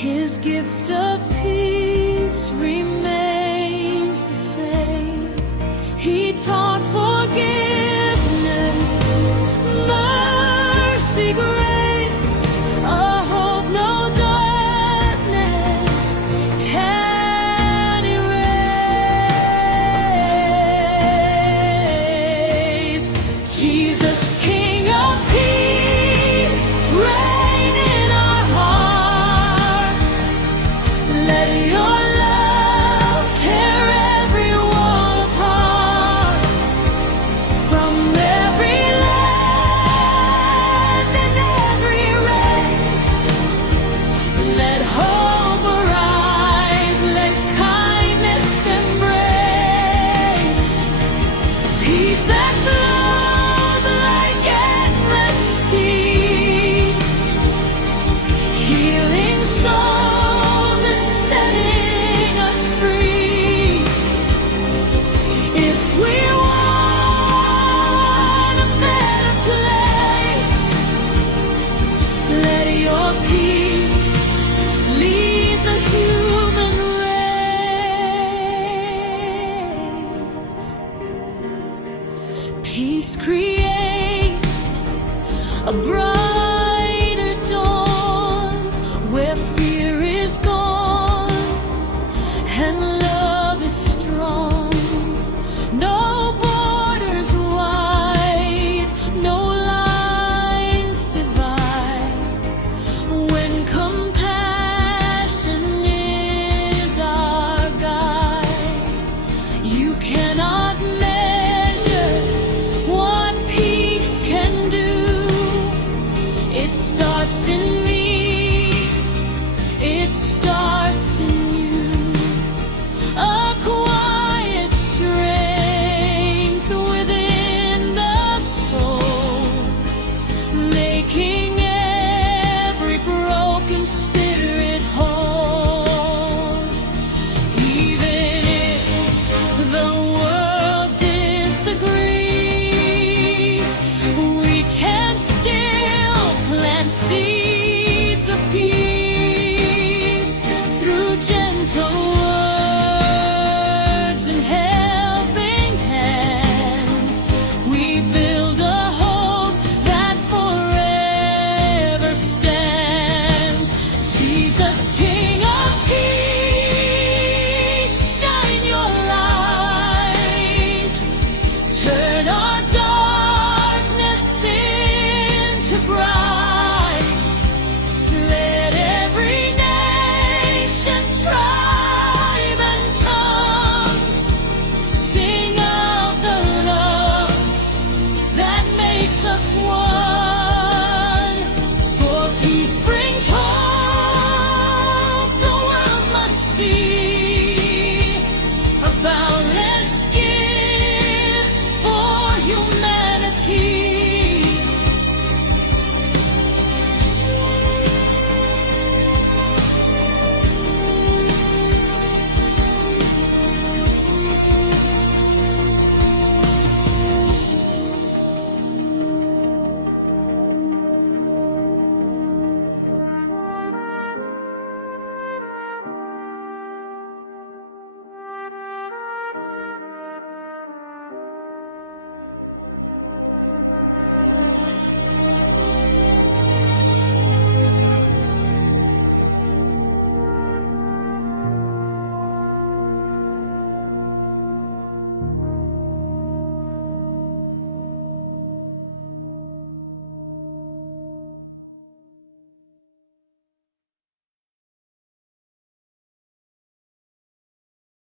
His gift of peace remains the same. He taught forgiveness, mercy, grace, a hope no darkness can erase. Jesus, King of peace, reign in our hearts. Let your love tear every wall apart. From every land and every race, let hope arise, let kindness embrace. Peace that flows like endless seas, healing souls and setting us free. If we want a better place, let your peace lead the human race. Peace creates a brighter dawn where fear is gone and love is strong. No borders wide, no lines divide. When compassion is our guide, you cannot measure what peace can do. It starts in me, it starts in you. A quiet strength within the soul, making every broken spirit whole. Even if the world disagrees, we can still plant seeds of peace through gentle words and helping hands. We build a hope that forever stands. Jesus, King